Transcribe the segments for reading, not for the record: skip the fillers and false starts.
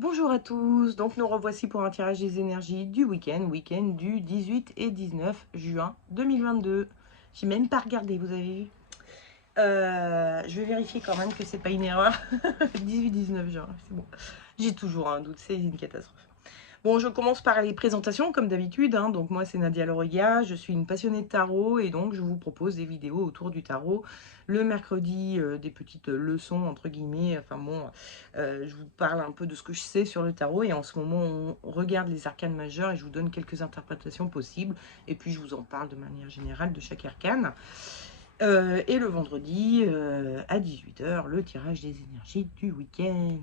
Bonjour à tous, donc nous revoici pour un tirage des énergies du week-end du 18 et 19 juin 2022. J'ai même pas regardé, vous avez vu. Je vais vérifier quand même que c'est pas une erreur. 18-19 juin, c'est bon. J'ai toujours un doute, c'est une catastrophe. Bon, je commence par les présentations, comme d'habitude, hein. Donc moi, c'est Nadia Loriga, je suis une passionnée de tarot et donc je vous propose des vidéos autour du tarot. Le mercredi, des petites leçons, entre guillemets. Enfin bon, je vous parle un peu de ce que je sais sur le tarot et en ce moment, on regarde les arcanes majeures et je vous donne quelques interprétations possibles. Et puis, je vous en parle de manière générale de chaque arcane. Et le vendredi, à 18 h, le tirage des énergies du week-end.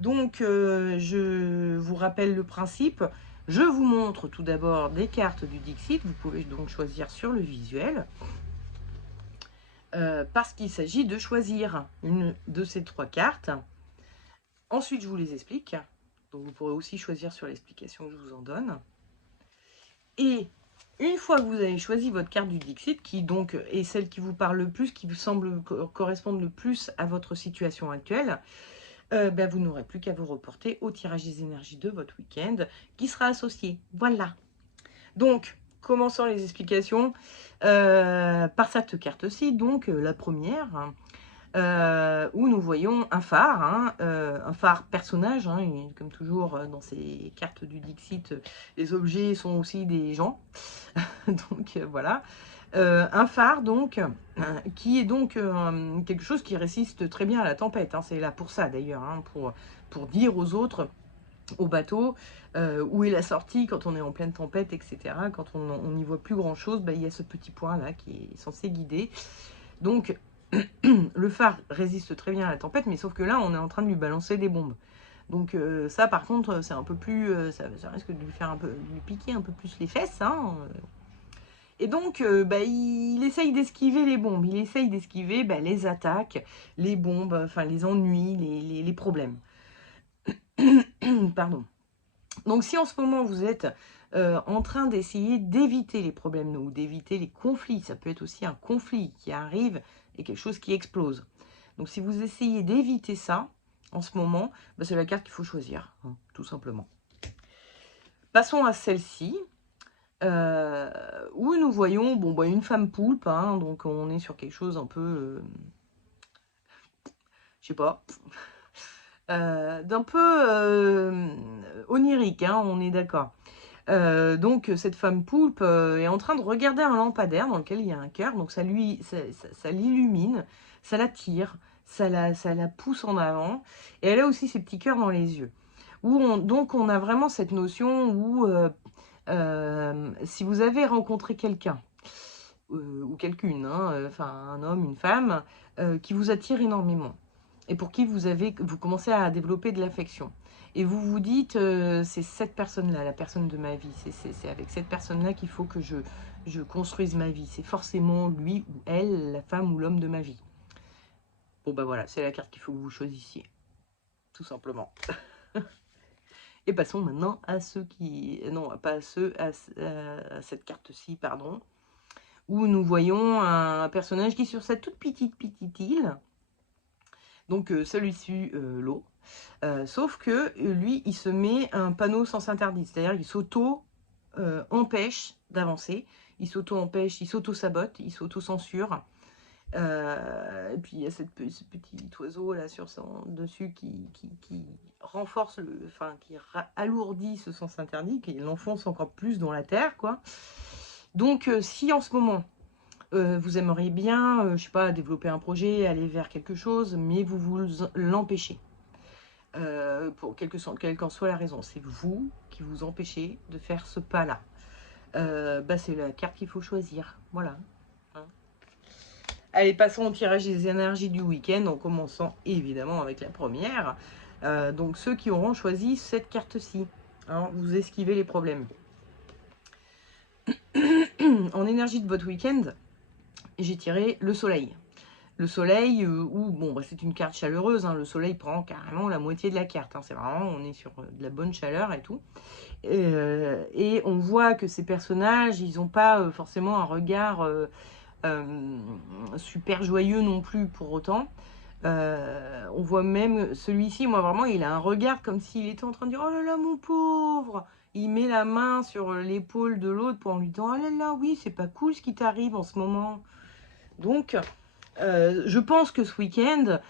Donc, je vous rappelle le principe. Je vous montre tout d'abord des cartes du Dixit. Vous pouvez donc choisir sur le visuel. Parce qu'il s'agit de choisir une de ces trois cartes. Ensuite, je vous les explique. Donc, vous pourrez aussi choisir sur l'explication que je vous en donne. Et une fois que vous avez choisi votre carte du Dixit, qui donc est celle qui vous parle le plus, qui vous semble correspondre le plus à votre situation actuelle, vous n'aurez plus qu'à vous reporter au tirage des énergies de votre week-end qui sera associé. Voilà. Donc, commençons les explications par cette carte-ci. Donc, la première, où nous voyons un phare, hein, un phare personnage. Hein, et comme toujours dans ces cartes du Dixit, les objets sont aussi des gens. Donc, voilà. Un phare, donc, qui est donc quelque chose qui résiste très bien à la tempête. Hein. C'est là pour ça, d'ailleurs, hein, pour dire aux autres, au bateau, où est la sortie quand on est en pleine tempête, etc. Quand on n'y voit plus grand-chose, il y a ce petit point-là qui est censé guider. Donc, le phare résiste très bien à la tempête, mais sauf que là, on est en train de lui balancer des bombes. Donc ça, par contre, c'est un peu plus... ça risque de lui faire un peu... de lui piquer un peu plus les fesses, hein. Et donc, il essaye d'esquiver les bombes, il essaye d'esquiver les attaques, les bombes, enfin les ennuis, les problèmes. Pardon. Donc, si en ce moment vous êtes en train d'essayer d'éviter les problèmes ou d'éviter les conflits, ça peut être aussi un conflit qui arrive et quelque chose qui explose. Donc, si vous essayez d'éviter ça en ce moment, c'est la carte qu'il faut choisir, hein, tout simplement. Passons à celle-ci. Où nous voyons une femme poulpe, hein, donc on est sur quelque chose un peu, je sais pas, d'un peu onirique, hein, on est d'accord. Donc cette femme poulpe est en train de regarder un lampadaire dans lequel il y a un cœur, donc ça l'illumine, ça l'attire, ça la pousse en avant, et elle a aussi ses petits cœurs dans les yeux. Donc on a vraiment cette notion où si vous avez rencontré quelqu'un, ou quelqu'une, hein, enfin un homme, une femme, qui vous attire énormément, et pour qui vous commencez à développer de l'affection. Et vous vous dites, c'est cette personne-là, la personne de ma vie, c'est avec cette personne-là qu'il faut que je construise ma vie. C'est forcément lui ou elle, la femme ou l'homme de ma vie. Bon voilà, c'est la carte qu'il faut que vous choisissiez, tout simplement. Et passons maintenant à ceux qui... Non, pas à ceux, à cette carte-ci, pardon, où nous voyons un personnage qui est sur cette toute petite île. Donc celui-ci, l'eau. Sauf que lui, il se met un panneau sens interdit. C'est-à-dire qu'il s'auto-empêche d'avancer. Il s'auto-empêche, il s'auto-sabote, il s'auto-censure. Et puis il y a ce petit oiseau là sur son dessus qui renforce, qui alourdit ce sens interdit, qui l'enfonce encore plus dans la terre, quoi. Donc si en ce moment vous aimeriez bien, je sais pas, développer un projet, aller vers quelque chose, mais vous l'empêchez. Pour quelle qu'en soit la raison, c'est vous qui vous empêchez de faire ce pas-là. C'est la carte qu'il faut choisir. Voilà. Hein. Allez, passons au tirage des énergies du week-end, en commençant évidemment avec la première. Donc ceux qui auront choisi cette carte-ci, hein, vous esquivez les problèmes. En énergie de votre week-end, j'ai tiré le soleil. Le soleil, c'est une carte chaleureuse, hein, le soleil prend carrément la moitié de la carte, hein, c'est vraiment, on est sur de la bonne chaleur et tout. Et on voit que ces personnages, ils n'ont pas forcément un regard super joyeux non plus pour autant. On voit même celui-ci, moi vraiment, il a un regard comme s'il était en train de dire « Oh là là, mon pauvre !» Il met la main sur l'épaule de l'autre pour lui dire « Oh là là, oui, c'est pas cool ce qui t'arrive en ce moment. » Donc, je pense que ce week-end,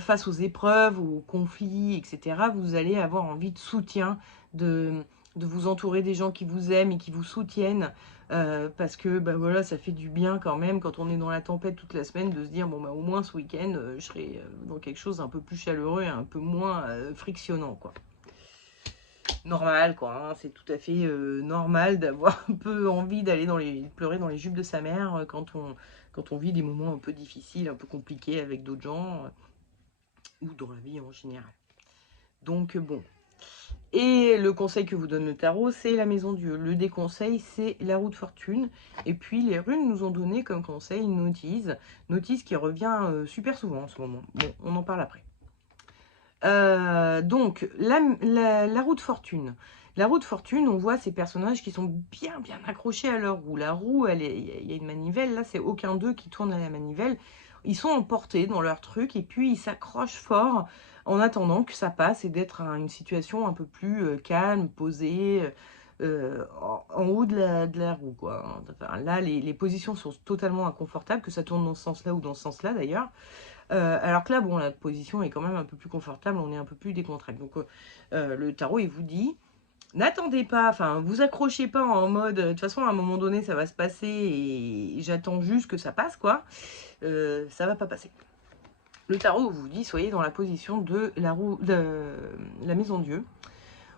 face aux épreuves, aux conflits, etc., vous allez avoir envie de soutien, de vous entourer des gens qui vous aiment et qui vous soutiennent, parce que bah, voilà, ça fait du bien quand même, quand on est dans la tempête toute la semaine, de se dire, bon, bah, au moins ce week-end, je serai dans quelque chose d'un peu plus chaleureux et un peu moins frictionnant, quoi. Normal, quoi, hein, c'est tout à fait normal d'avoir un peu envie d'aller pleurer dans les jupes de sa mère quand on vit des moments un peu difficiles, un peu compliqués avec d'autres gens, ou dans la vie en général. Donc bon. Et le conseil que vous donne le tarot, c'est la maison Dieu. Le déconseil, c'est la roue de fortune. Et puis les runes nous ont donné comme conseil une notice. Notice qui revient super souvent en ce moment. Bon, on en parle après. Donc, la roue de fortune. La roue de fortune, on voit ces personnages qui sont bien accrochés à leur roue. La roue, il y a une manivelle, là, c'est aucun d'eux qui tourne à la manivelle. Ils sont emportés dans leur truc et puis ils s'accrochent fort en attendant que ça passe et d'être à une situation un peu plus calme, posée, en haut de la roue, quoi. Enfin, là, les positions sont totalement inconfortables, que ça tourne dans ce sens-là ou dans ce sens-là, d'ailleurs. Alors que là, bon, la position est quand même un peu plus confortable, on est un peu plus décontracté. Donc, le tarot, il vous dit, n'attendez pas, enfin, vous accrochez pas en mode, de toute façon, à un moment donné, ça va se passer et j'attends juste que ça passe, quoi. Ça va pas passer. Le tarot vous dit, soyez dans la position de la maison Dieu,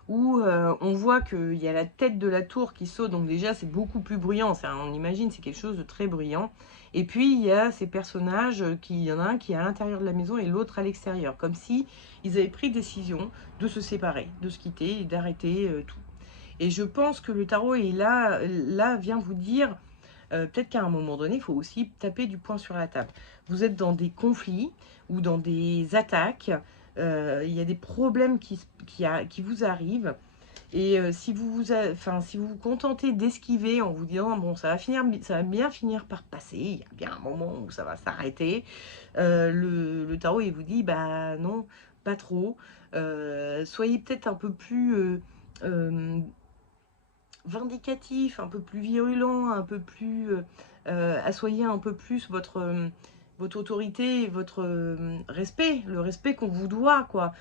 où on voit qu'il y a la tête de la tour qui saute, donc déjà c'est beaucoup plus bruyant, on imagine c'est quelque chose de très bruyant. Et puis il y a ces personnages, il y en a un qui est à l'intérieur de la maison et l'autre à l'extérieur, comme si ils avaient pris décision de se séparer, de se quitter et d'arrêter tout. Et je pense que le tarot est là vient vous dire, peut-être qu'à un moment donné, il faut aussi taper du poing sur la table. Vous êtes dans des conflits ou dans des attaques, il y a des problèmes qui vous arrivent. Et si vous vous contentez d'esquiver en vous disant bon, ça va bien finir par passer, il y a bien un moment où ça va s'arrêter, le tarot il vous dit bah non, pas trop. Soyez peut-être un peu plus vindicatif, un peu plus virulent, un peu plus assoyez un peu plus votre autorité, votre respect, le respect qu'on vous doit, quoi.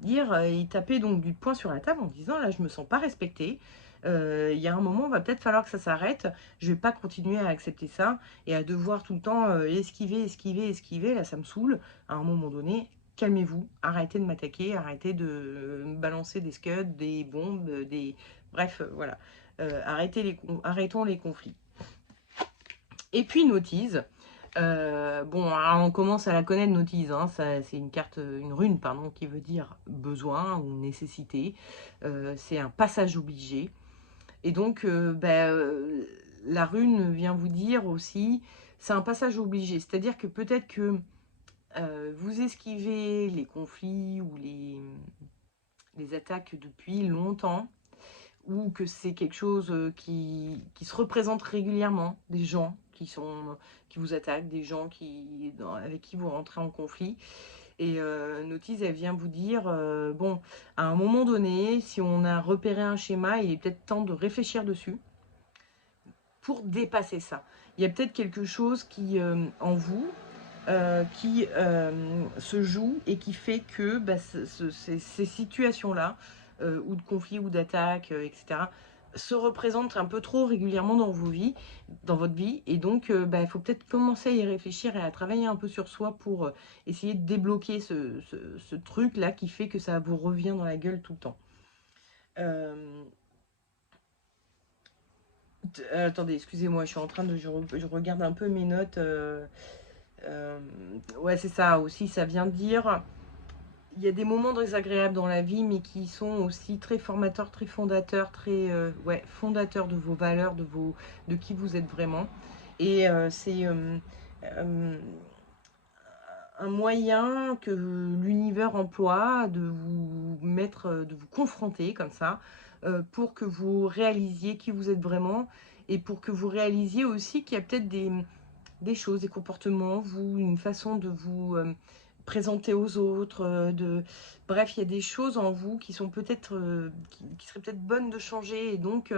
Dire et taper donc du poing sur la table en disant là je me sens pas respectée. Il y a un moment, va peut-être falloir que ça s'arrête. Je vais pas continuer à accepter ça et à devoir tout le temps esquiver. Là, ça me saoule. À un moment donné, calmez-vous. Arrêtez de m'attaquer. Arrêtez de me balancer des scuds, des bombes, bref, voilà. Arrêtons les conflits. Et puis notice. Bon, alors on commence à la connaître, notice, hein, c'est une rune, pardon, qui veut dire besoin ou nécessité. C'est un passage obligé. Et donc, la rune vient vous dire aussi, c'est un passage obligé. C'est-à-dire que peut-être que vous esquivez les conflits ou les attaques depuis longtemps, ou que c'est quelque chose qui se représente régulièrement, des gens qui vous attaquent, des gens avec qui vous rentrez en conflit. Et Notice, elle vient vous dire, bon, à un moment donné, si on a repéré un schéma, il est peut-être temps de réfléchir dessus pour dépasser ça. Il y a peut-être quelque chose qui, en vous, qui se joue et qui fait que bah, ces situations-là, ou de conflits ou d'attaques, etc., se représentent un peu trop régulièrement dans votre vie. Et donc, il faut peut-être commencer à y réfléchir et à travailler un peu sur soi pour essayer de débloquer ce truc-là qui fait que ça vous revient dans la gueule tout le temps. Attendez, excusez-moi, je suis en train de... Je regarde un peu mes notes. Ouais, c'est ça aussi, ça vient dire... Il y a des moments désagréables dans la vie, mais qui sont aussi très formateurs, très fondateurs, très fondateurs de vos valeurs, de qui vous êtes vraiment. Et c'est un moyen que l'univers emploie de vous mettre, de vous confronter comme ça, pour que vous réalisiez qui vous êtes vraiment et pour que vous réalisiez aussi qu'il y a peut-être des choses, des comportements, une façon de vous présenter aux autres, bref, il y a des choses en vous qui sont peut-être, qui seraient peut-être bonnes de changer, et donc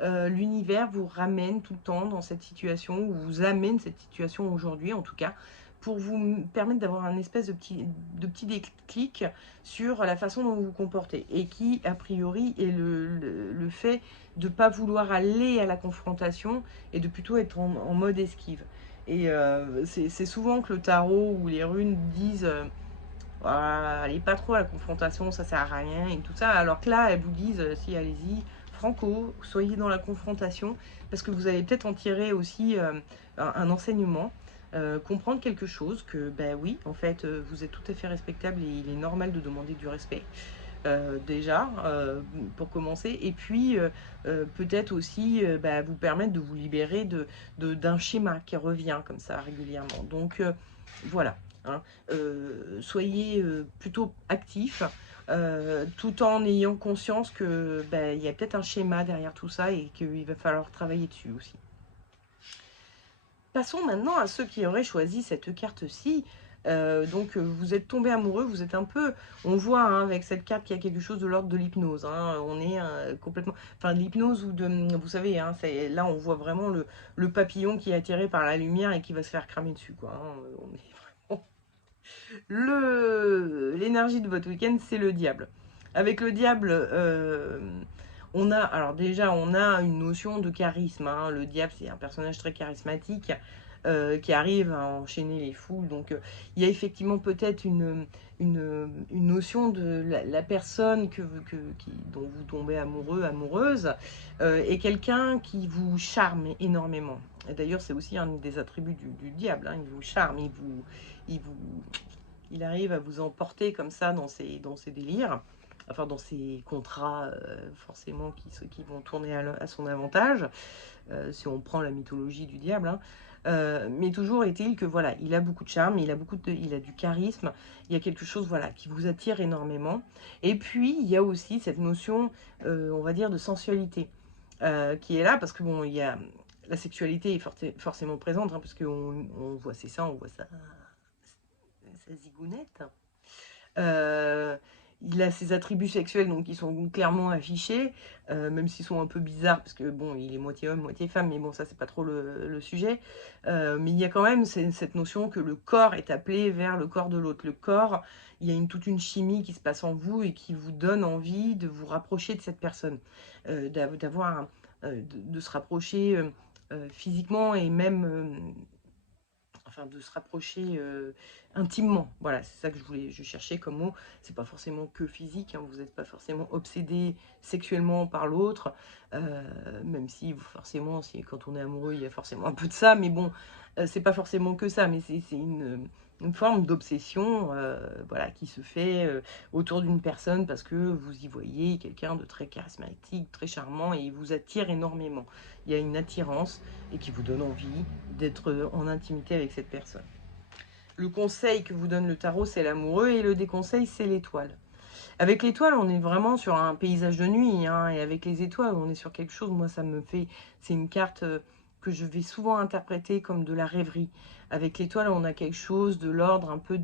l'univers vous ramène tout le temps dans cette situation, ou vous amène cette situation aujourd'hui en tout cas, pour vous permettre d'avoir un espèce de petit déclic sur la façon dont vous vous comportez, et qui a priori est le fait de ne pas vouloir aller à la confrontation et de plutôt être en mode esquive. Et c'est souvent que le tarot ou les runes disent voilà, allez pas trop à la confrontation, ça sert à rien et tout ça. Alors que là, elles vous disent si, allez-y, franco, soyez dans la confrontation, parce que vous allez peut-être en tirer aussi un enseignement, comprendre quelque chose, que ben oui, en fait, vous êtes tout à fait respectable et il est normal de demander du respect. Déjà, pour commencer, et puis peut-être aussi bah, vous permettre de vous libérer d'un schéma qui revient comme ça régulièrement. Donc voilà, hein. Soyez plutôt actif, tout en ayant conscience que bah, y a peut-être un schéma derrière tout ça et qu'il va falloir travailler dessus aussi. Passons maintenant à ceux qui auraient choisi cette carte-ci. Donc vous êtes tombé amoureux, vous êtes un peu, on voit hein, avec cette carte qu'il y a quelque chose de l'ordre de l'hypnose, hein. On est complètement, enfin de l'hypnose ou de, vous savez, hein, là on voit vraiment le papillon qui est attiré par la lumière et qui va se faire cramer dessus, quoi, hein. On est vraiment, l'énergie de votre week-end, c'est le diable. Avec le diable, on a, alors déjà, on a une notion de charisme, hein. Le diable, c'est un personnage très charismatique qui arrive à enchaîner les foules. Donc, il y a effectivement peut-être une notion de la personne dont vous tombez amoureux, amoureuse, et quelqu'un qui vous charme énormément. Et d'ailleurs, c'est aussi un des attributs du diable, hein. Il vous charme, il vous, il arrive à vous emporter comme ça dans ses délires, enfin dans ses contrats forcément qui vont tourner à son avantage, si on prend la mythologie du diable, hein. Mais toujours est-il que voilà, il a beaucoup de charme, il a du charisme, il y a quelque chose voilà qui vous attire énormément. Et puis il y a aussi cette notion, on va dire, de sensualité qui est là, parce que bon, il y a la sexualité est forcément présente, hein, parce qu'on voit ses seins, on voit sa zigounette. Euh, il a ses attributs sexuels donc qui sont clairement affichés, même s'ils sont un peu bizarres parce que bon, il est moitié homme, moitié femme, mais bon, ça c'est pas trop le sujet. Mais il y a quand même cette notion que le corps est appelé vers le corps de l'autre. Le corps, il y a toute une chimie qui se passe en vous et qui vous donne envie de vous rapprocher de cette personne, de se rapprocher physiquement et même enfin de se rapprocher intimement. Voilà, c'est ça que je cherchais comme mot. C'est pas forcément que physique, hein, vous n'êtes pas forcément obsédé sexuellement par l'autre, même si forcément, quand on est amoureux, il y a forcément un peu de ça, mais bon, c'est pas forcément que ça, mais c'est une forme d'obsession voilà, qui se fait autour d'une personne parce que vous y voyez quelqu'un de très charismatique, très charmant, et il vous attire énormément. Il y a une attirance et qui vous donne envie d'être en intimité avec cette personne. Le conseil que vous donne le tarot, c'est l'amoureux, et le déconseil, c'est l'étoile. Avec l'étoile, on est vraiment sur un paysage de nuit, hein, et avec les étoiles, on est sur quelque chose, moi ça me fait, c'est une carte que je vais souvent interpréter comme de la rêverie. Avec l'étoile, on a quelque chose de l'ordre un peu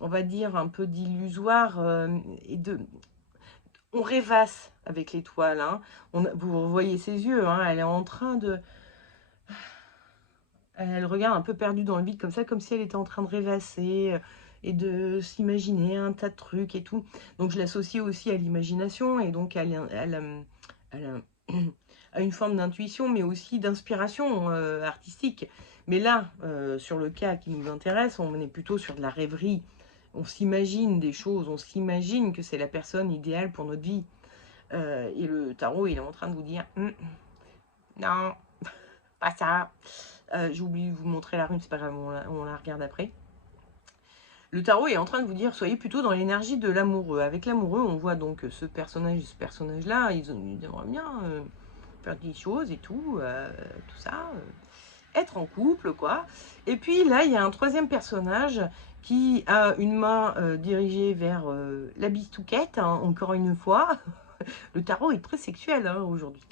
on va dire un peu d'illusoire, et on rêvasse avec l'étoile, hein. Vous voyez ses yeux, hein, elle est en train de, elle regarde un peu perdue dans le vide comme ça, comme si elle était en train de rêvasser et de s'imaginer un tas de trucs et tout. Donc je l'associe aussi à l'imagination, et donc à une forme d'intuition, mais aussi d'inspiration artistique. Mais là, sur le cas qui nous intéresse, on est plutôt sur de la rêverie. On s'imagine des choses, on s'imagine que c'est la personne idéale pour notre vie. Et le tarot, il est en train de vous dire non, pas ça. J'ai oublié de vous montrer la rune, c'est pas grave, on la regarde après. Le tarot est en train de vous dire, soyez plutôt dans l'énergie de l'amoureux. Avec l'amoureux, on voit donc ce personnage-là, ils aimeraient bien faire des choses et tout ça, être en couple, quoi. Et puis là, il y a un troisième personnage qui a une main dirigée vers la bistouquette, hein, encore une fois. Le tarot est très sexuel hein, aujourd'hui.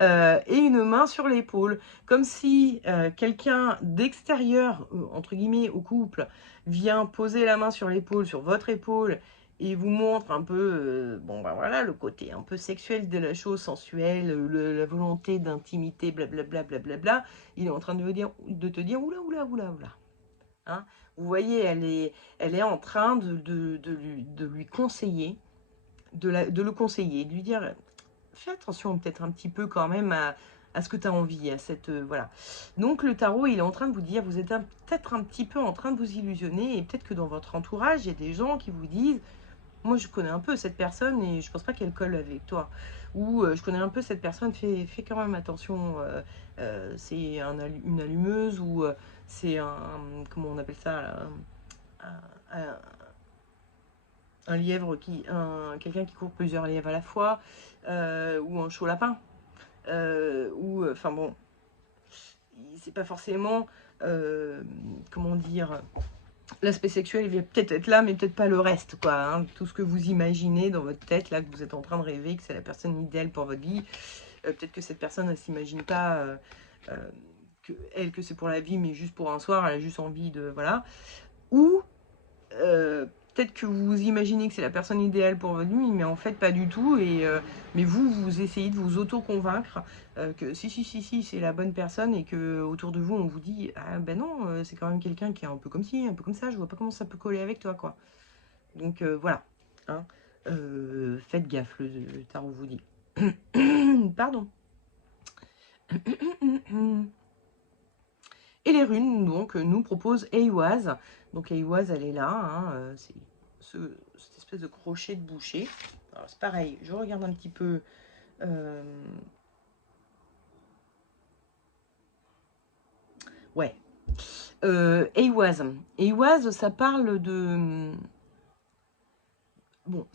et une main sur l'épaule, comme si quelqu'un d'extérieur, entre guillemets, au couple, vient poser la main sur l'épaule, sur votre épaule, et vous montre un peu, bon ben voilà, le côté un peu sexuel de la chose, sensuelle, la volonté d'intimité, blablabla, blablabla. Il est en train de te dire, oula, oula, oula, oula. Hein, vous voyez, elle est en train de lui conseiller, de le conseiller, de lui dire, fais attention peut-être un petit peu quand même à ce que tu as envie, à cette... voilà. Donc le tarot, il est en train de vous dire, vous êtes peut-être un petit peu en train de vous illusionner, et peut-être que dans votre entourage, il y a des gens qui vous disent, moi je connais un peu cette personne et je pense pas qu'elle colle avec toi. Ou je connais un peu cette personne, fais quand même attention, c'est une allumeuse ou c'est un, comment on appelle ça là, un, un- un lièvre quelqu'un qui court plusieurs lièvres à la fois, ou un chaud lapin, ou enfin bon, c'est pas forcément, comment dire, l'aspect sexuel, il va peut-être être là, mais peut-être pas le reste, quoi. Hein. Tout ce que vous imaginez dans votre tête, là, que vous êtes en train de rêver, que c'est la personne idéale pour votre vie, peut-être que cette personne, elle s'imagine pas euh, que c'est pour la vie, mais juste pour un soir, elle a juste envie de... Voilà. Ou peut-être que vous imaginez que c'est la personne idéale pour votre vie, mais en fait pas du tout. Mais vous essayez de vous auto-convaincre que si, c'est la bonne personne et que autour de vous, on vous dit ah ben non, c'est quand même quelqu'un qui est un peu comme ci, un peu comme ça. Je vois pas comment ça peut coller avec toi, quoi. Donc voilà. Hein. Faites gaffe, le tarot vous dit. Pardon. Et les runes, donc, nous propose Eiwaz. Donc Eiwaz, elle est là. Hein, c'est cette espèce de crochet de boucher. Alors c'est pareil, je regarde un petit peu. euh, ouais. Eiwaz. Eiwaz, ça parle de... Bon,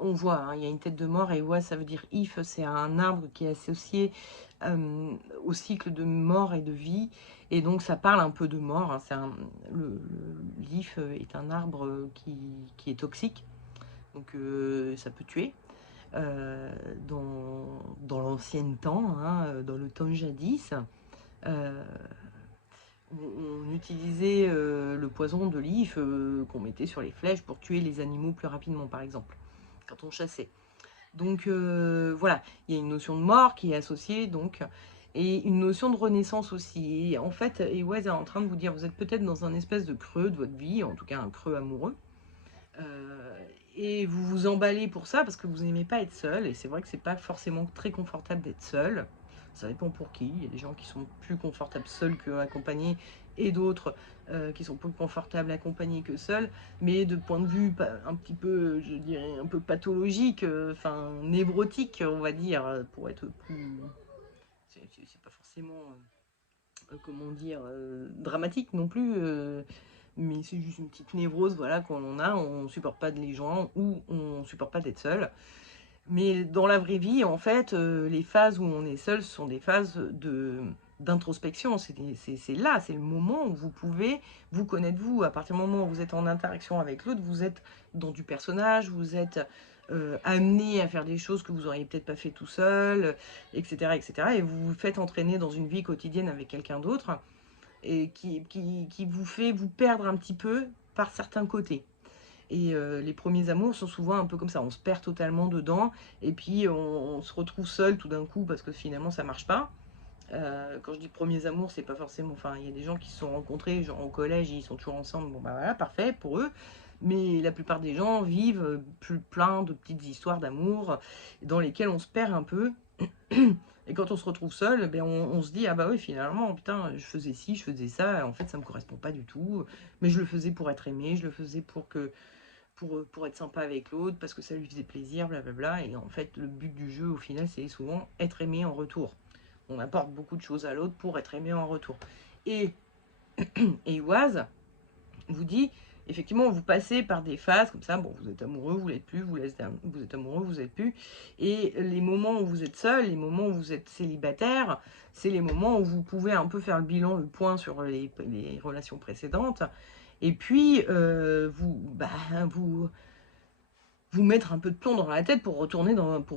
on voit, hein, il y a une tête de mort. Eiwaz, ça veut dire if. C'est un arbre qui est associé au cycle de mort et de vie. Et donc ça parle un peu de mort. Hein, l'if est un arbre qui est toxique. Donc ça peut tuer. Euh, dans l'ancien temps, hein, dans le temps jadis, euh, on utilisait le poison de l'if qu'on mettait sur les flèches pour tuer les animaux plus rapidement, par exemple, quand on chassait. Donc voilà, il y a une notion de mort qui est associée, donc, et une notion de renaissance aussi. Et en fait, Ewez est en train de vous dire, vous êtes peut-être dans un espèce de creux de votre vie, en tout cas un creux amoureux, euh, et vous vous emballez pour ça parce que vous n'aimez pas être seul. Et c'est vrai que c'est pas forcément très confortable d'être seul. Ça dépend pour qui. Il y a des gens qui sont plus confortables seuls qu'accompagnés et d'autres qui sont plus confortables accompagnés que seuls. Mais de point de vue un petit peu, je dirais, un peu pathologique, enfin névrotique, on va dire, pour être plus... C'est pas forcément, comment dire, dramatique non plus. Mais c'est juste une petite névrose, voilà, qu'on a, on supporte pas de les gens ou on supporte pas d'être seul. Mais dans la vraie vie, en fait, les phases où on est seul, ce sont des phases d'introspection. C'est là, c'est le moment où vous pouvez vous connaître vous. À partir du moment où vous êtes en interaction avec l'autre, vous êtes dans du personnage, vous êtes amené à faire des choses que vous auriez peut-être pas fait tout seul, etc., etc. Et vous vous faites entraîner dans une vie quotidienne avec quelqu'un d'autre et qui vous fait vous perdre un petit peu par certains côtés. Et les premiers amours sont souvent un peu comme ça, on se perd totalement dedans, et puis on se retrouve seul tout d'un coup parce que finalement ça marche pas. Quand je dis premiers amours, c'est pas forcément... Enfin, il y a des gens qui se sont rencontrés, genre au collège, ils sont toujours ensemble, bon bah voilà, parfait pour eux. Mais la plupart des gens vivent plein de petites histoires d'amour dans lesquelles on se perd un peu. Et quand on se retrouve seul, ben on se dit, ah bah oui, finalement, putain, je faisais ci, je faisais ça, en fait, ça me correspond pas du tout. Mais je le faisais pour être aimé, je le faisais pour être sympa avec l'autre, parce que ça lui faisait plaisir, blablabla. Et en fait, le but du jeu, au final, c'est souvent être aimé en retour. On apporte beaucoup de choses à l'autre pour être aimé en retour. Et Oise vous dit, effectivement, vous passez par des phases comme ça, bon, vous êtes amoureux, vous l'êtes plus, vous êtes amoureux, vous êtes plus. Et les moments où vous êtes seul, les moments où vous êtes célibataire, c'est les moments où vous pouvez un peu faire le bilan, le point sur les relations précédentes. Et puis, vous vous mettre un peu de plomb dans la tête pour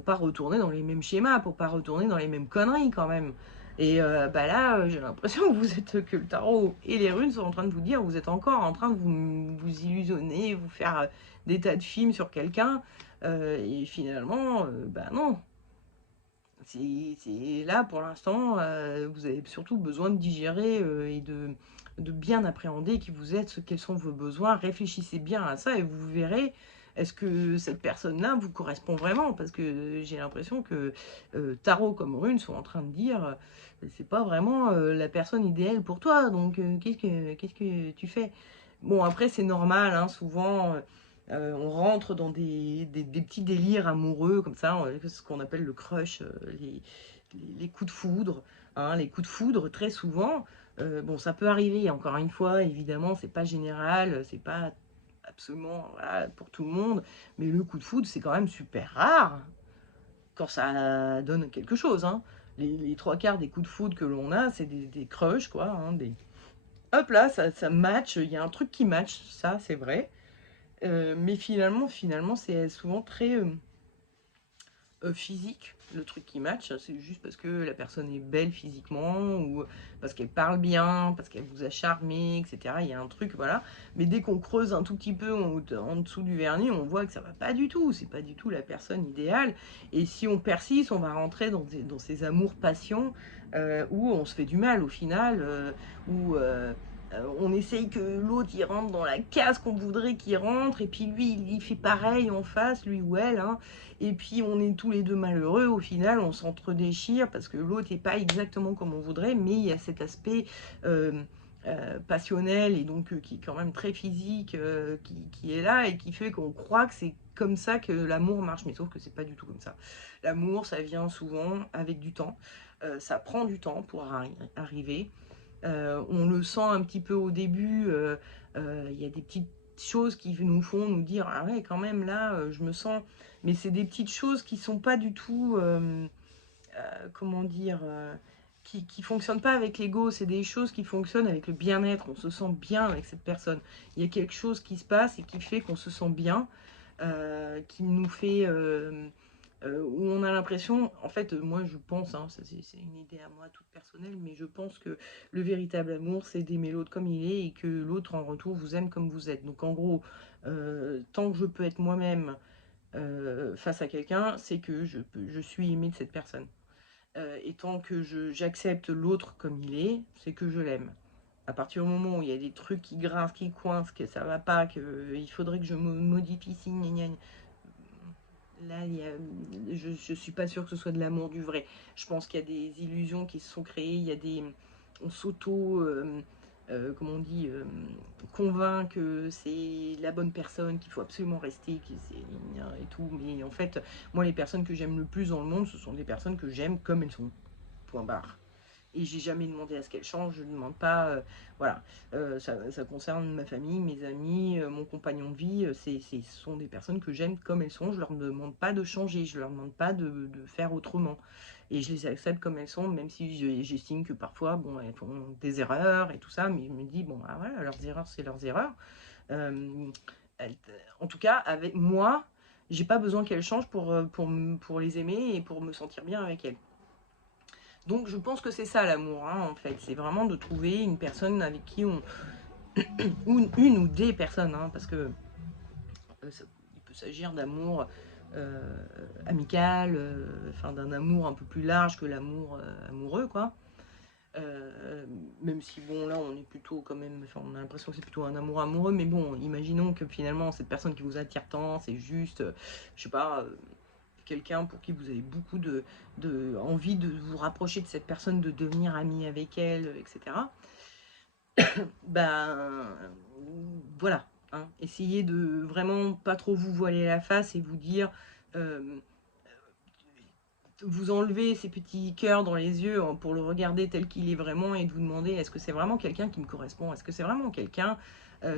pas retourner dans les mêmes schémas, pour pas retourner dans les mêmes conneries quand même. Et bah là, j'ai l'impression que que le tarot et les runes sont en train de vous dire, vous êtes encore en train de vous illusionner, vous faire des tas de films sur quelqu'un, et finalement, bah non. C'est là pour l'instant, vous avez surtout besoin de digérer et de bien appréhender qui vous êtes, quels sont vos besoins. Réfléchissez bien à ça et vous verrez, est-ce que cette personne-là vous correspond vraiment? Parce que j'ai l'impression que Tarot comme Rune sont en train de dire, c'est pas vraiment la personne idéale pour toi, donc qu'est-ce que tu fais? Bon, après, c'est normal, hein, souvent, on rentre dans des petits délires amoureux, comme ça, ce qu'on appelle le crush, les coups de foudre. Hein, les coups de foudre, très souvent, bon, ça peut arriver, encore une fois, évidemment, c'est pas général, c'est pas absolument voilà, pour tout le monde, mais le coup de foudre, c'est quand même super rare quand ça donne quelque chose. Hein. Les trois quarts des coups de foudre que l'on a, c'est des crushs, quoi, hein, hop là, ça match, il y a un truc qui match, ça c'est vrai. Mais finalement c'est souvent très physique, le truc qui match. C'est juste parce que la personne est belle physiquement, ou parce qu'elle parle bien, parce qu'elle vous a charmé, etc. Il y a un truc, voilà. Mais dès qu'on creuse un tout petit peu en dessous du vernis, on voit que ça va pas du tout. C'est pas du tout la personne idéale. Et si on persiste, on va rentrer dans ces amours passions où on se fait du mal au final, où on essaye que l'autre il rentre dans la case qu'on voudrait qu'il rentre, et puis lui il fait pareil en face, lui ou elle, hein, et puis on est tous les deux malheureux, au final on s'entre-déchire parce que l'autre n'est pas exactement comme on voudrait, mais il y a cet aspect passionnel et donc qui est quand même très physique, qui est là et qui fait qu'on croit que c'est comme ça que l'amour marche, mais sauf que c'est pas du tout comme ça. L'amour, ça vient souvent avec du temps, ça prend du temps pour arriver. On le sent un petit peu au début, il y a des petites choses qui nous font nous dire ah ouais quand même là je me sens, mais c'est des petites choses qui sont pas du tout comment dire, qui fonctionnent pas avec l'ego, c'est des choses qui fonctionnent avec le bien-être, on se sent bien avec cette personne, il y a quelque chose qui se passe et qui fait qu'on se sent bien, qui nous fait où on a l'impression, en fait, moi je pense, hein, c'est une idée à moi toute personnelle, mais je pense que le véritable amour, c'est d'aimer l'autre comme il est et que l'autre en retour vous aime comme vous êtes. Donc en gros, tant que je peux être moi-même face à quelqu'un, c'est que je suis aimée de cette personne. Et tant que j'accepte l'autre comme il est, c'est que je l'aime. À partir du moment où il y a des trucs qui grincent, qui coincent, que ça va pas, qu'il faudrait que je me modifie, si, gna gna gna, là, je suis pas sûre que ce soit de l'amour du vrai. Je pense qu'il y a des illusions qui se sont créées, il y a on s'auto, comment on dit, convainc que c'est la bonne personne, qu'il faut absolument rester, et tout. Mais en fait, moi, les personnes que j'aime le plus dans le monde, ce sont des personnes que j'aime comme elles sont. Point barre. Et j'ai jamais demandé à ce qu'elle change, je ne demande pas, voilà, ça concerne ma famille, mes amis, mon compagnon de vie, ce sont des personnes que j'aime comme elles sont, je leur demande pas de changer, je leur demande pas de faire autrement, et je les accepte comme elles sont, même si j'estime que parfois, bon, elles font des erreurs et tout ça, mais je me dis, bon, ah voilà, leurs erreurs, c'est leurs erreurs, euh, elles, en tout cas, avec moi, j'ai pas besoin qu'elles changent pour les aimer et pour me sentir bien avec elles. Donc je pense que c'est ça l'amour, hein, en fait. C'est vraiment de trouver une personne avec qui on... ou une ou des personnes, hein, parce que il peut s'agir d'amour amical, enfin d'un amour un peu plus large que l'amour amoureux, quoi. Même si bon là on est plutôt quand même, enfin on a l'impression que c'est plutôt un amour amoureux, mais bon imaginons que finalement cette personne qui vous attire tant, c'est juste, je sais pas, quelqu'un pour qui vous avez beaucoup envie de vous rapprocher de cette personne, de devenir ami avec elle, etc. Ben voilà, hein. Essayez de vraiment pas trop vous voiler la face et vous dire, euh, vous enlever ces petits cœurs dans les yeux hein, pour le regarder tel qu'il est vraiment et de vous demander est-ce que c'est vraiment quelqu'un qui me correspond, est-ce que c'est vraiment quelqu'un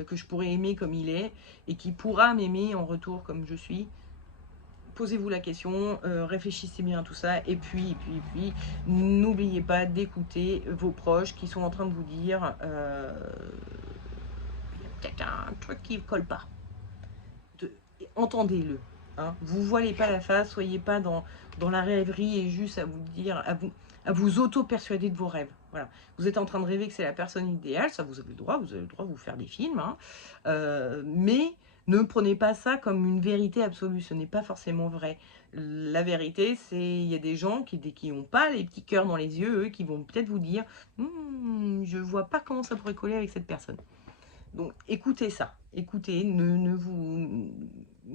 que je pourrais aimer comme il est et qui pourra m'aimer en retour comme je suis. Posez-vous la question, réfléchissez bien à tout ça, et puis, n'oubliez pas d'écouter vos proches qui sont en train de vous dire peut-être un truc qui ne colle pas. Entendez-le. Hein. Vous voilez pas la face, soyez pas dans la rêverie et juste à vous dire, à vous auto-persuader de vos rêves. Voilà. Vous êtes en train de rêver que c'est la personne idéale, ça vous avez le droit, vous avez le droit de vous faire des films, hein. Mais ne prenez pas ça comme une vérité absolue, ce n'est pas forcément vrai. La vérité, c'est il y a des gens qui n'ont pas les petits cœurs dans les yeux, eux, qui vont peut-être vous dire je vois pas comment ça pourrait coller avec cette personne. Donc écoutez ça, écoutez, ne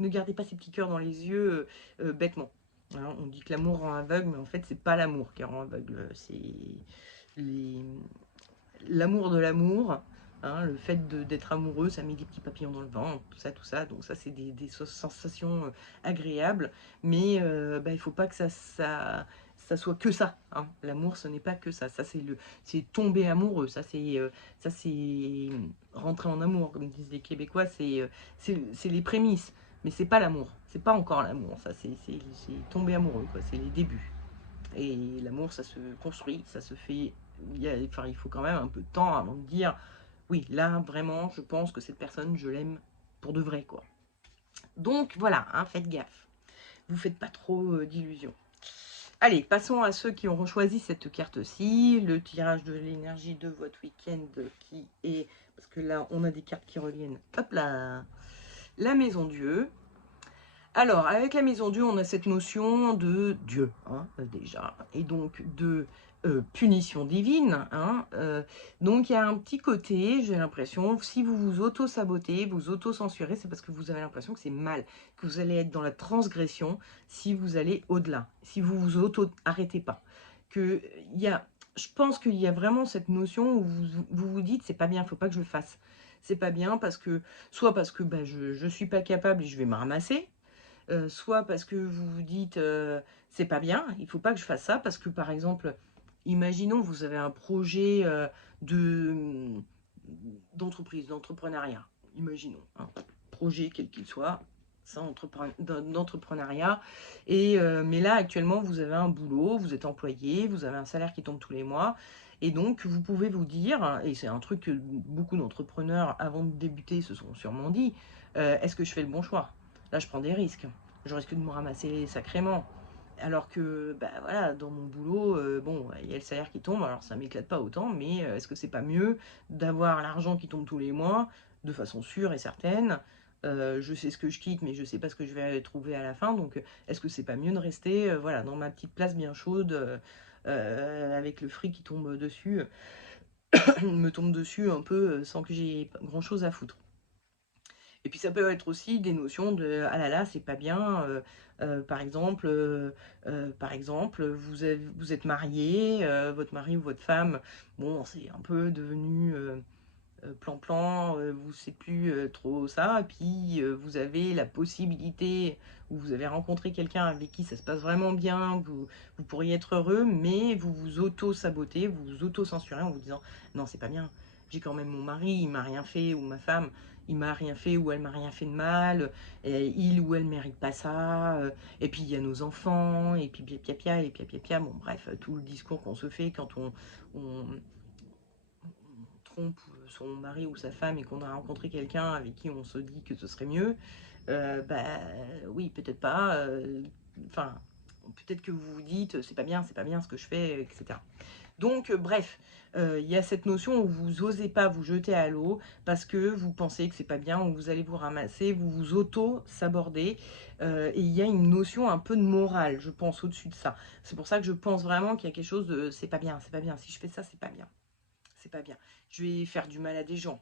gardez pas ces petits cœurs dans les yeux bêtement. Hein, on dit que l'amour rend aveugle, mais en fait c'est pas l'amour qui rend aveugle, c'est l'amour de l'amour. Hein, le fait d'être amoureux, ça met des petits papillons dans le ventre, tout ça, tout ça. Donc ça, c'est des sensations agréables. Mais il ne faut pas que ça soit que ça. Hein. L'amour, ce n'est pas que ça. Ça, c'est tomber amoureux. Ça, c'est rentrer en amour, comme disent les Québécois. C'est les prémices. Mais c'est pas l'amour. C'est pas encore l'amour. Ça, c'est tomber amoureux. C'est les débuts. Et l'amour, ça se construit, ça se fait. Il faut quand même un peu de temps avant de dire oui, là, vraiment, je pense que cette personne, je l'aime pour de vrai, quoi. Donc, voilà, hein, faites gaffe. Vous faites pas trop d'illusions. Allez, passons à ceux qui ont choisi cette carte-ci. Le tirage de l'énergie de votre week-end qui est... Parce que là, on a des cartes qui reviennent. Hop là, la maison Dieu. Alors, avec la maison Dieu, on a cette notion de Dieu, hein, déjà, et donc de punition divine. Hein, donc, il y a un petit côté, j'ai l'impression, si vous vous auto-sabotez, vous auto-censurez, c'est parce que vous avez l'impression que c'est mal, que vous allez être dans la transgression si vous allez au-delà, si vous vous auto-arrêtez pas. Je pense qu'il y a vraiment cette notion où vous dites, c'est pas bien, il ne faut pas que je le fasse. C'est pas bien parce que, soit parce que je ne suis pas capable et je vais me ramasser, soit parce que vous vous dites c'est pas bien, il ne faut pas que je fasse ça, parce que par exemple, imaginons vous avez un projet d'entreprise, d'entrepreneuriat, imaginons, un projet quel qu'il soit, ça, d'entrepreneuriat, mais là actuellement vous avez un boulot, vous êtes employé, vous avez un salaire qui tombe tous les mois, et donc vous pouvez vous dire, et c'est un truc que beaucoup d'entrepreneurs avant de débuter se sont sûrement dit, est-ce que je fais le bon choix? Là, je prends des risques. Je risque de me ramasser sacrément. Alors que, bah voilà, dans mon boulot, bon, il y a le salaire qui tombe, alors ça m'éclate pas autant, mais est-ce que c'est pas mieux d'avoir l'argent qui tombe tous les mois, de façon sûre et certaine? Je sais ce que je quitte, mais je sais pas ce que je vais trouver à la fin, donc est-ce que c'est pas mieux de rester, voilà, dans ma petite place bien chaude, avec le fric qui tombe dessus, me tombe dessus un peu sans que j'ai grand chose à foutre. Et puis ça peut être aussi des notions de ah là là, c'est pas bien. Par exemple, vous êtes marié, votre mari ou votre femme, bon, c'est un peu devenu plan-plan, vous ne savez plus trop ça. Et puis vous avez la possibilité, ou vous avez rencontré quelqu'un avec qui ça se passe vraiment bien, vous pourriez être heureux, mais vous vous auto-sabotez, vous vous auto-censurez en vous disant non, c'est pas bien. J'ai quand même mon mari, il m'a rien fait, ou ma femme, il m'a rien fait ou elle m'a rien fait de mal, et il ou elle mérite pas ça, et puis il y a nos enfants, et puis pia pia et pia pia, bon bref, tout le discours qu'on se fait quand on trompe son mari ou sa femme et qu'on a rencontré quelqu'un avec qui on se dit que ce serait mieux, bah oui, peut-être pas, enfin, peut-être que vous vous dites c'est pas bien ce que je fais, etc. Donc, bref, il y a cette notion où vous n'osez pas vous jeter à l'eau parce que vous pensez que c'est pas bien, ou vous allez vous ramasser, vous vous auto-sabordez. Et il y a une notion un peu de morale, je pense, au-dessus de ça. C'est pour ça que je pense vraiment qu'il y a quelque chose de c'est pas bien, c'est pas bien. Si je fais ça, c'est pas bien. C'est pas bien. Je vais faire du mal à des gens.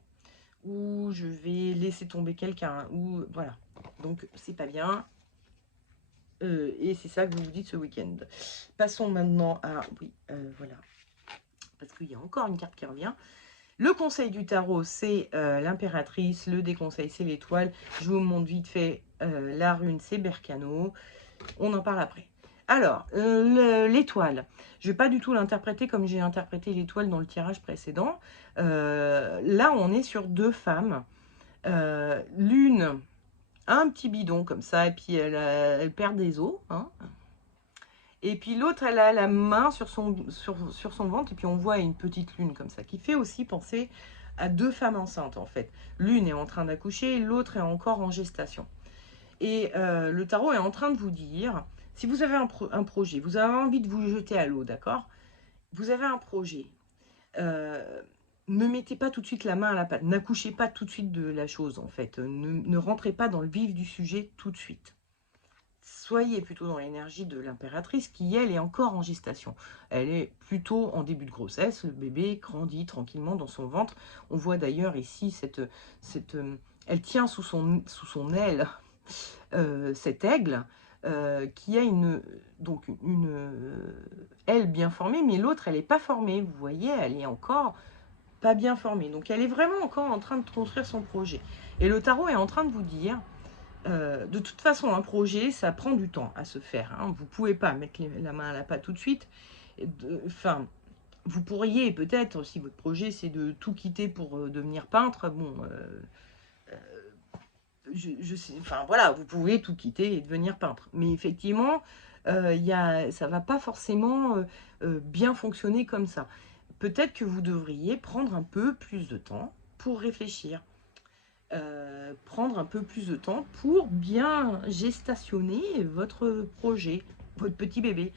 Ou je vais laisser tomber quelqu'un. Ou voilà. Donc, c'est pas bien. Et c'est ça que vous vous dites ce week-end. Passons maintenant à... Oui, voilà. Parce qu'il y a encore une carte qui revient. Le conseil du tarot, c'est l'impératrice. Le déconseil, c'est l'étoile. Je vous montre vite fait la rune, c'est Bercano. On en parle après. Alors, l'étoile. Je ne vais pas du tout l'interpréter comme j'ai interprété l'étoile dans le tirage précédent. Là, on est sur deux femmes. L'une a un petit bidon comme ça, et puis elle perd des os. Hein. Et puis l'autre, elle a la main sur son ventre, et puis on voit une petite lune comme ça, qui fait aussi penser à deux femmes enceintes en fait. L'une est en train d'accoucher, l'autre est encore en gestation. Et le tarot est en train de vous dire, si vous avez un projet, vous avez envie de vous jeter à l'eau, d'accord? Vous avez un projet, euh, ne mettez pas tout de suite la main à la pâte, n'accouchez pas tout de suite de la chose, en fait. Ne rentrez pas dans le vif du sujet tout de suite. Soyez plutôt dans l'énergie de l'impératrice qui, elle, est encore en gestation. Elle est plutôt en début de grossesse. Le bébé grandit tranquillement dans son ventre. On voit d'ailleurs ici elle tient sous son aile cet aigle qui a une aile bien formée, mais l'autre, elle n'est pas formée. Vous voyez, elle est encore pas bien formée. Donc, elle est vraiment encore en train de construire son projet. Et le tarot est en train de vous dire, de toute façon, un projet, ça prend du temps à se faire. Hein. Vous ne pouvez pas mettre la main à la pâte tout de suite. Enfin, vous pourriez peut-être, si votre projet, c'est de tout quitter pour devenir peintre, bon, sais, enfin voilà, vous pouvez tout quitter et devenir peintre. Mais effectivement, ça ne va pas forcément bien fonctionner comme ça. Peut-être que vous devriez prendre un peu plus de temps pour réfléchir. Prendre un peu plus de temps pour bien gestationner votre projet, votre petit bébé.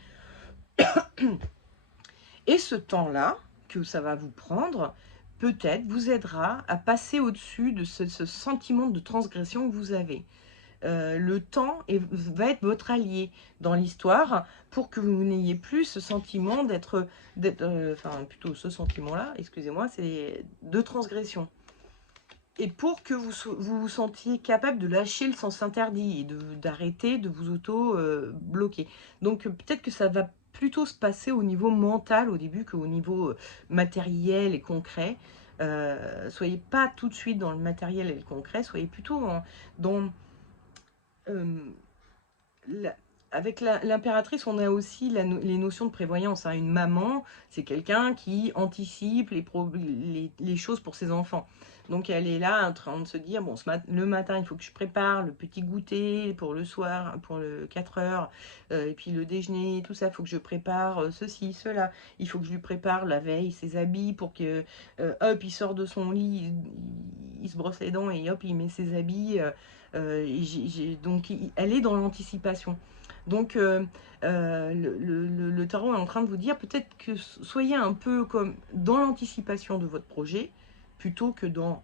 Et ce temps-là que ça va vous prendre, peut-être vous aidera à passer au-dessus de ce sentiment de transgression que vous avez. Le temps va être votre allié dans l'histoire pour que vous n'ayez plus ce sentiment enfin plutôt ce sentiment-là, excusez-moi, c'est de transgression. Et pour que vous sentiez capable de lâcher le sens interdit et d'arrêter de vous auto-bloquer. Donc peut-être que ça va plutôt se passer au niveau mental au début qu'au niveau matériel et concret. Soyez pas tout de suite dans le matériel et le concret, soyez plutôt dans euh, avec l'impératrice, on a aussi les notions de prévoyance. Hein. Une maman, c'est quelqu'un qui anticipe les choses pour ses enfants. Donc elle est là en train de se dire, bon, le matin, il faut que je prépare le petit goûter pour le soir, pour le 4 heures, et puis le déjeuner, tout ça, il faut que je prépare ceci, cela. Il faut que je lui prépare la veille ses habits pour que, hop, il sort de son lit, il se brosse les dents et hop, il met ses habits. Donc elle est dans l'anticipation. Donc le tarot est en train de vous dire peut-être que soyez un peu comme dans l'anticipation de votre projet plutôt que dans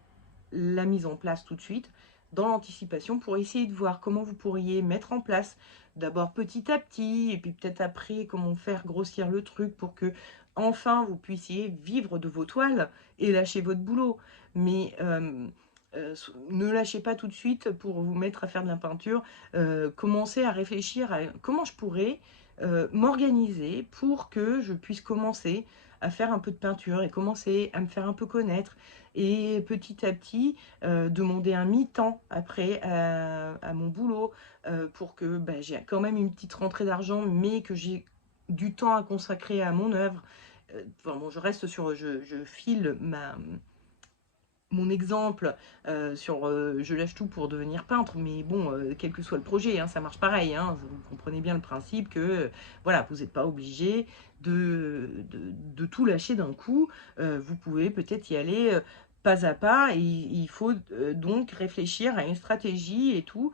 la mise en place tout de suite, dans l'anticipation pour essayer de voir comment vous pourriez mettre en place d'abord petit à petit et puis peut-être après comment faire grossir le truc pour que enfin vous puissiez vivre de vos toiles et lâcher votre boulot. Mais ne lâchez pas tout de suite pour vous mettre à faire de la peinture. Commencez à réfléchir à comment je pourrais m'organiser pour que je puisse commencer à faire un peu de peinture et commencer à me faire un peu connaître. Et petit à petit, demander un mi-temps après à mon boulot pour que j'ai quand même une petite rentrée d'argent, mais que j'ai du temps à consacrer à mon œuvre. Enfin, bon, je reste sur, je file mon exemple sur je lâche tout pour devenir peintre, mais bon, quel que soit le projet, hein, ça marche pareil. Hein, vous comprenez bien le principe que voilà, vous n'êtes pas obligé de tout lâcher d'un coup. Vous pouvez peut-être y aller pas à pas, et il faut donc réfléchir à une stratégie et tout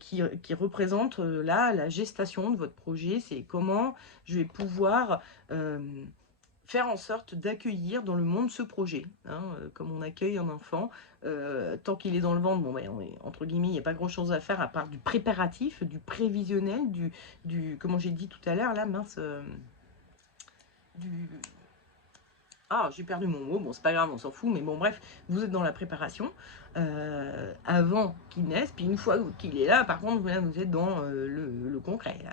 qui représente là la gestation de votre projet. C'est comment je vais pouvoir faire en sorte d'accueillir dans le monde ce projet. Hein, comme on accueille un enfant, tant qu'il est dans le ventre, bon, entre guillemets, il n'y a pas grand-chose à faire à part du préparatif, du prévisionnel, comment j'ai dit tout à l'heure, là, mince, du, ah, j'ai perdu mon mot, bon, c'est pas grave, on s'en fout, mais bon, bref, vous êtes dans la préparation avant qu'il naisse, puis une fois qu'il est là, par contre, vous êtes dans le concret. Là.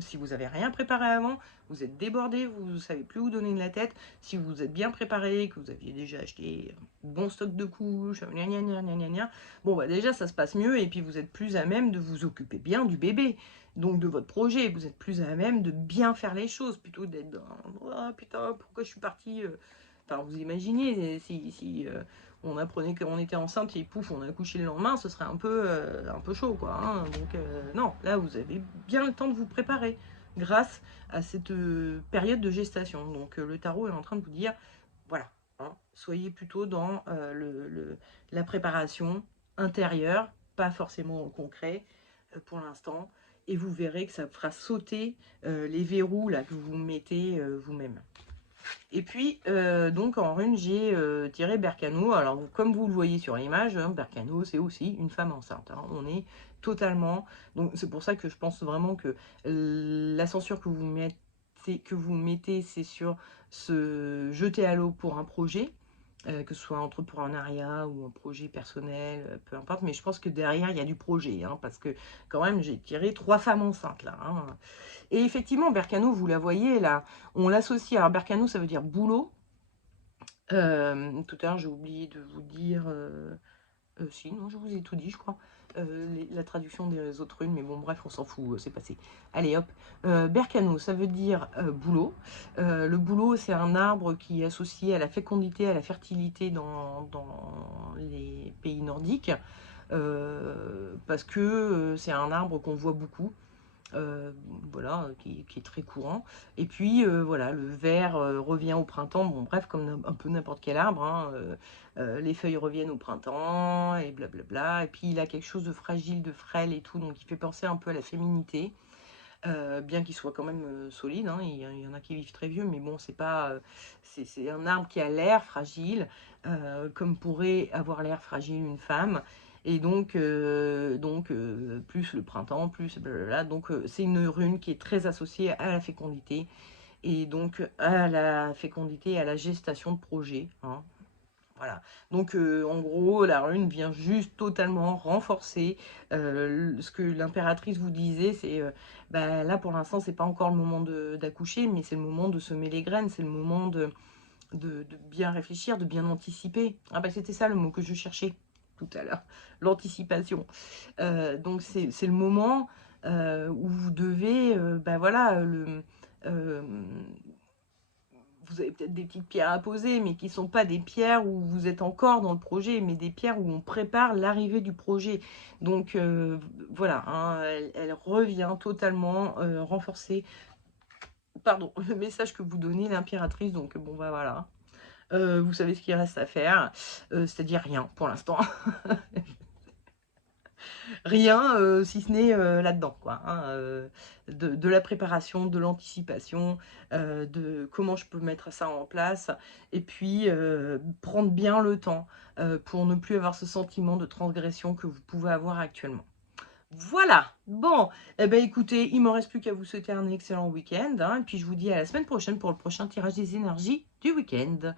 Si vous avez rien préparé avant, vous êtes débordé, vous ne savez plus où donner de la tête. Si vous êtes bien préparé, que vous aviez déjà acheté un bon stock de couches, gna gna gna gna gna, bon, déjà, ça se passe mieux, et puis vous êtes plus à même de vous occuper bien du bébé. Donc de votre projet, vous êtes plus à même de bien faire les choses, plutôt d'être dans « Oh putain, pourquoi je suis partie Enfin, vous imaginez, si on apprenait qu'on était enceinte et pouf, on a accouché le lendemain, ce serait un peu chaud, quoi. Hein. Donc non, là, vous avez bien le temps de vous préparer grâce à cette période de gestation. Donc le tarot est en train de vous dire, voilà, hein, soyez plutôt dans la préparation intérieure pas forcément en concret pour l'instant. Et vous verrez que ça fera sauter les verrous là, que vous mettez vous-même. Et puis, donc en rune, j'ai tiré Berkano. Alors, comme vous le voyez sur l'image, hein, Berkano, c'est aussi une femme enceinte. Hein. On est totalement... Donc, c'est pour ça que je pense vraiment que la censure que vous mettez, c'est sur se jeter à l'eau pour un projet, que ce soit entrepreneuriat ou un projet personnel, peu importe. Mais je pense que derrière, il y a du projet, hein, parce que quand même, j'ai tiré 3 femmes enceintes, là. Hein. Et effectivement, Berkano, vous la voyez, là, on l'associe. Alors, Berkano, ça veut dire boulot. Tout à l'heure, j'ai oublié de vous dire... si, non, je vous ai tout dit, je crois. La traduction des autres runes, mais bon, bref, on s'en fout, c'est passé. Allez, hop. Berkano, ça veut dire boulot. Le boulot, c'est un arbre qui est associé à la fécondité, à la fertilité dans les pays nordiques. Parce que c'est un arbre qu'on voit beaucoup. Voilà, qui est très courant. Et puis, voilà, le vert revient au printemps. Bon, bref, comme un peu n'importe quel arbre, hein, les feuilles reviennent au printemps, et blablabla. Et puis, il a quelque chose de fragile, de frêle et tout, donc il fait penser un peu à la féminité. Bien qu'il soit quand même solide, hein, il y en a qui vivent très vieux, mais bon, c'est pas, c'est un arbre qui a l'air fragile, comme pourrait avoir l'air fragile une femme, et donc, plus le printemps, plus blablabla, donc c'est une rune qui est très associée à la fécondité, et donc à la fécondité et à la gestation de projets, hein. Voilà, donc en gros, la rune vient juste totalement renforcer ce que l'impératrice vous disait, c'est bah, là pour l'instant c'est pas encore le moment d'accoucher, mais c'est le moment de semer les graines, c'est le moment de bien réfléchir, de bien anticiper. Ah bah c'était ça le mot que je cherchais tout à l'heure, l'anticipation. Donc c'est le moment où vous devez, bah voilà, euh, vous avez peut-être des petites pierres à poser, mais qui ne sont pas des pierres où vous êtes encore dans le projet, mais des pierres où on prépare l'arrivée du projet. Donc voilà, hein, elle revient totalement renforcer, pardon, le message que vous donnez l'impératrice. Donc bon, bah voilà. Vous savez ce qu'il reste à faire, c'est-à-dire rien pour l'instant. Rien, si ce n'est là-dedans, quoi. Hein, de la préparation, de l'anticipation, de comment je peux mettre ça en place, et puis prendre bien le temps pour ne plus avoir ce sentiment de transgression que vous pouvez avoir actuellement. Voilà, bon, eh ben écoutez, il ne me reste plus qu'à vous souhaiter un excellent week-end, hein, et puis je vous dis à la semaine prochaine pour le prochain tirage des énergies du week-end.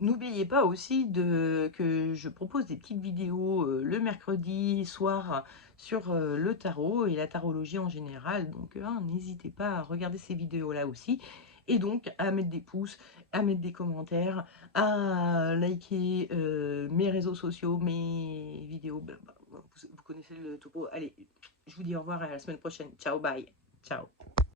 N'oubliez pas aussi que je propose des petites vidéos le mercredi soir sur le tarot et la tarologie en général. Donc, n'hésitez pas à regarder ces vidéos-là aussi. Et donc, à mettre des pouces, à mettre des commentaires, à liker mes réseaux sociaux, mes vidéos. Vous connaissez le topo. Allez, je vous dis au revoir et à la semaine prochaine. Ciao, bye. Ciao.